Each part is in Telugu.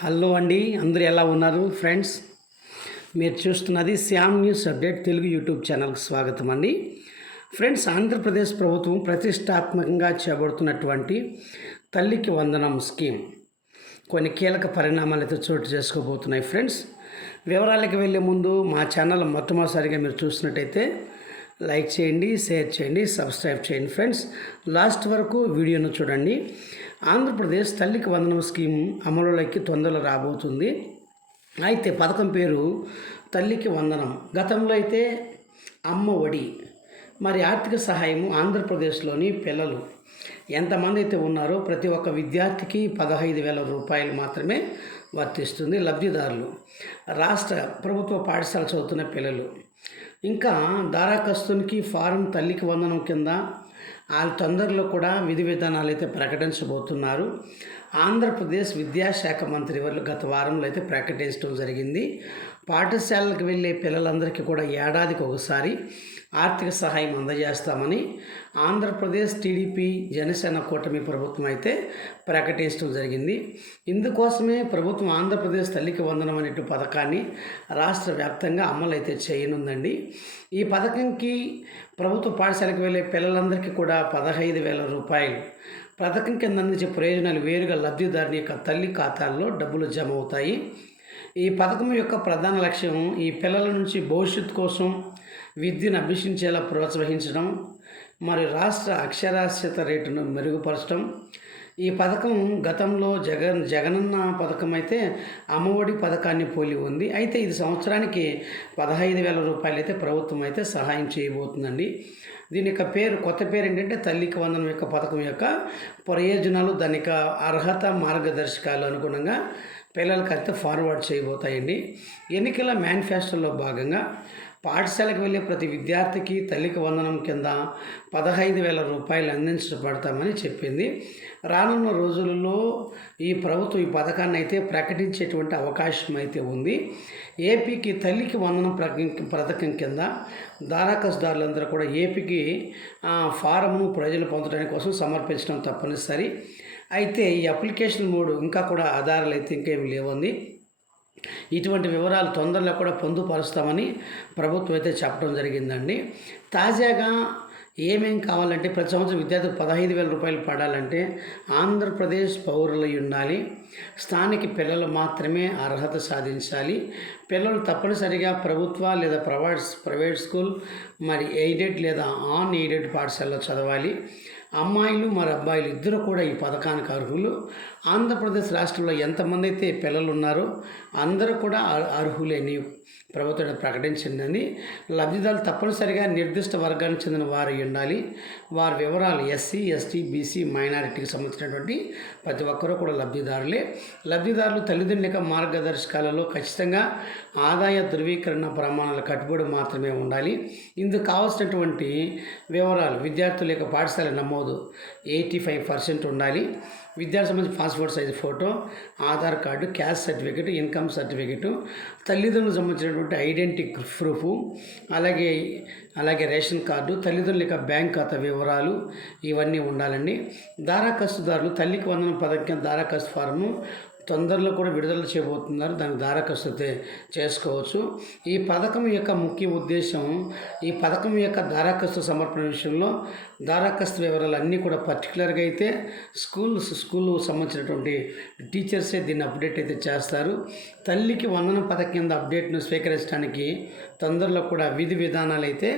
హలో అండి అందరూ ఎలా ఉన్నారు? ఫ్రెండ్స్ మీరు చూస్తున్నది Shyam news update Telugu YouTube ఛానల్కి స్వాగతం అండి. ఫ్రెండ్స్ ఆంధ్రప్రదేశ్ ప్రభుత్వం ప్రతిష్టాత్మకంగా చేపడుతున్నటువంటి తల్లికి వందనం స్కీమ్ కొన్ని కీలక పరిణామాలు అయితే చోటు చేసుకోబోతున్నాయి. ఫ్రెండ్స్ వివరాలకు వెళ్ళే ముందు మా ఛానల్ మొట్టమొదటిసారిగా మీరు చూసినట్టయితే లైక్ చేయండి షేర్ చేయండి సబ్స్క్రైబ్ చేయండి ఫ్రెండ్స్. లాస్ట్ వరకు వీడియోను చూడండి. ఆంధ్రప్రదేశ్ తల్లికి వందనం స్కీమ్ అమలులోకి తొందరలో రాబోతుంది. అయితే పథకం పేరు తల్లికి వందనం. గతంలో అయితే అమ్మ ఒడి మరి ఆర్థిక సహాయము ఆంధ్రప్రదేశ్లోని పిల్లలు. ఎంతమంది అయితే ఉన్నారో ప్రతి ఒక్క విద్యార్థికి పదహైదు వేల రూపాయలు మాత్రమే వర్తిస్తుంది లబ్ధిదారులు. రాష్ట్ర ప్రభుత్వ పాఠశాల చదువుతున్న పిల్లలు. ఇంకా దారాకస్తునికి ఫారం తల్లికి వందనం కింద వాళ్ళ తొందరలో కూడా విధి విధానాలు అయితే ప్రకటించబోతున్నారు. ఆంధ్రప్రదేశ్ విద్యాశాఖ మంత్రి వాళ్ళు గత వారంలో అయితే ప్రకటించడం జరిగింది. పాఠశాలకు వెళ్ళే పిల్లలందరికీ కూడా ఏడాదికి ఒకసారి ఆర్థిక సహాయం అందజేస్తామని ఆంధ్రప్రదేశ్ టీడీపీ జనసేన కూటమి ప్రభుత్వం అయితే ప్రకటించడం జరిగింది. ఇందుకోసమే ప్రభుత్వం ఆంధ్రప్రదేశ్ తల్లికి వందనం అనే పథకాన్ని రాష్ట్ర వ్యాప్తంగా అమలు అయితే చేయనుందండి. ఈ పథకంకి ప్రభుత్వ పాఠశాలకు వెళ్ళే పిల్లలందరికీ కూడా పదహైదు వేల రూపాయలు. పథకం కింద అందించే ప్రయోజనాలు వేరుగా లబ్ధిదారుని యొక్క తల్లి ఖాతాల్లో డబ్బులు జమ అవుతాయి. ఈ పథకం యొక్క ప్రధాన లక్ష్యం ఈ పిల్లల నుంచి భవిష్యత్తు కోసం విద్యను అభ్యసించేలా ప్రోత్సహించడం మరి రాష్ట్ర అక్షరాస్యత రేటును మెరుగుపరచడం. ఈ పథకం గతంలో జగన్ జగనన్న పథకం అయితే అమ్మఒడి పథకాన్ని పోలి ఉంది. అయితే ఇది సంవత్సరానికి పదహైదు వేల రూపాయలు అయితే ప్రభుత్వం అయితే సహాయం చేయబోతుందండి. దీని యొక్క పేరు కొత్త పేరు ఏంటంటే తల్లికి వందనం యొక్క పథకం యొక్క ప్రయోజనాలు దాని యొక్క అర్హత మార్గదర్శకాలు అనుగుణంగా పిల్లలకి అయితే ఫార్వర్డ్ చేయబోతాయండి. ఎన్నికల మేనిఫెస్టోలో భాగంగా పాఠశాలకు వెళ్ళే ప్రతి విద్యార్థికి తల్లికి వందనం కింద పదహైదు వేల రూపాయలు అందించబడతామని చెప్పింది. రానున్న రోజులలో ఈ ప్రభుత్వం ఈ పథకాన్ని అయితే ప్రకటించేటువంటి అవకాశం అయితే ఉంది. ఏపీకి తల్లికి వందనం పథకం కింద దారాకసుదారులందరూ కూడా ఏపీకి ఫారమును ప్రజలు పొందడానికి కోసం సమర్పించడం తప్పనిసరి. అయితే ఈ అప్లికేషన్ మూడు ఇంకా కూడా ఆధారాలు అయితే ఇంకేమి లేవుంది ఇటువంటి వివరాలు తొందరలో కూడా పొందుపరుస్తామని ప్రభుత్వం అయితే చెప్పడం జరిగిందండి. తాజాగా ఏమేం కావాలంటే ప్రతి సంవత్సరం విద్యార్థులకు పదహైదు వేల రూపాయలు పడాలంటే ఆంధ్రప్రదేశ్ పౌరులై ఉండాలి. స్థానిక పిల్లలు మాత్రమే అర్హత సాధించాలి. పిల్లలు తప్పనిసరిగా ప్రభుత్వ లేదా ప్రైవేట్ ప్రైవేట్ స్కూల్ మరి ఎయిడెడ్ లేదా ఆన్ ఎయిడెడ్ పాఠశాలలో చదవాలి. అమ్మాయిలు మరి అబ్బాయిలు ఇద్దరు కూడా ఈ పథకానికి అర్హులు. ఆంధ్రప్రదేశ్ రాష్ట్రంలో ఎంతమంది అయితే పిల్లలు ఉన్నారో అందరూ కూడా అర్హులేని ప్రభుత్వం ప్రకటించిందని లబ్ధిదారులు తప్పనిసరిగా నిర్దిష్ట వర్గానికి చెందిన వారు ఉండాలి. వారి వివరాలు ఎస్సీ ఎస్టీ బీసీ మైనారిటీకి సంబంధించినటువంటి ప్రతి ఒక్కరూ కూడా లబ్ధిదారులే. లబ్ధిదారులు తల్లిదండ్రుల మార్గదర్శకాలలో ఖచ్చితంగా ఆదాయ ధృవీకరణ ప్రమాణాల కట్టుబడి మాత్రమే ఉండాలి. ఇందుకు కావాల్సినటువంటి వివరాలు విద్యార్థుల యొక్క పాఠశాల నమోదు ఎయిటీ ఫైవ్ పర్సెంట్ ఉండాలి. విద్యార్థి సంబంధించి passport size photo Aadhaar card caste certificate income certificate తల్లిదండ్రులకు సంబంధించినటువంటి ఐడెంటిటీ ప్రూఫ్ అలాగే అలాగే రేషన్ కార్డు తల్లిదండ్రుల యొక్క బ్యాంక్ ఖాతా వివరాలు ఇవన్నీ ఉండాలండి. దారాకస్తుదారులు తల్లికి వందన పథకం దారాకస్తు ఫారము తొందరలో కూడా విడుదల చేయబోతున్నారు. దానికి దారాకస్తు చేసుకోవచ్చు. ఈ పథకం యొక్క ముఖ్య ఉద్దేశం ఈ పథకం యొక్క దారాకస్తు సమర్పణ విషయంలో దారాకస్తు వివరాలు అన్నీ కూడా పర్టికులర్గా అయితే స్కూల్ స్కూల్ సంబంధించినటువంటి టీచర్సే దీన్ని అప్డేట్ అయితే చేస్తారు. తల్లికి వందనం పథకం కింద అప్డేట్ను స్వీకరించడానికి తొందరలో కూడా విధి విధానాలు అయితే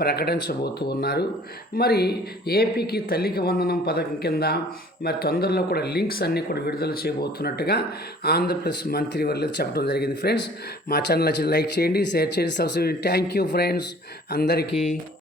ప్రకటించబోతూ ఉన్నారు. మరి ఏపీకి తల్లికి వందనం పథకం కింద మరి తొందరలో కూడా లింక్స్ అన్నీ కూడా విడుదల చేయబోతున్నారు చేయబోతున్నట్టుగా ఆంధ్రప్రదేశ్ మంత్రి వర్లు చెప్పడం జరిగింది. ఫ్రెండ్స్ మా ఛానల్ లైక్ చేయండి షేర్ చేయండి సబ్స్క్రైబ్ థ్యాంక్ యూ ఫ్రెండ్స్ అందరికీ.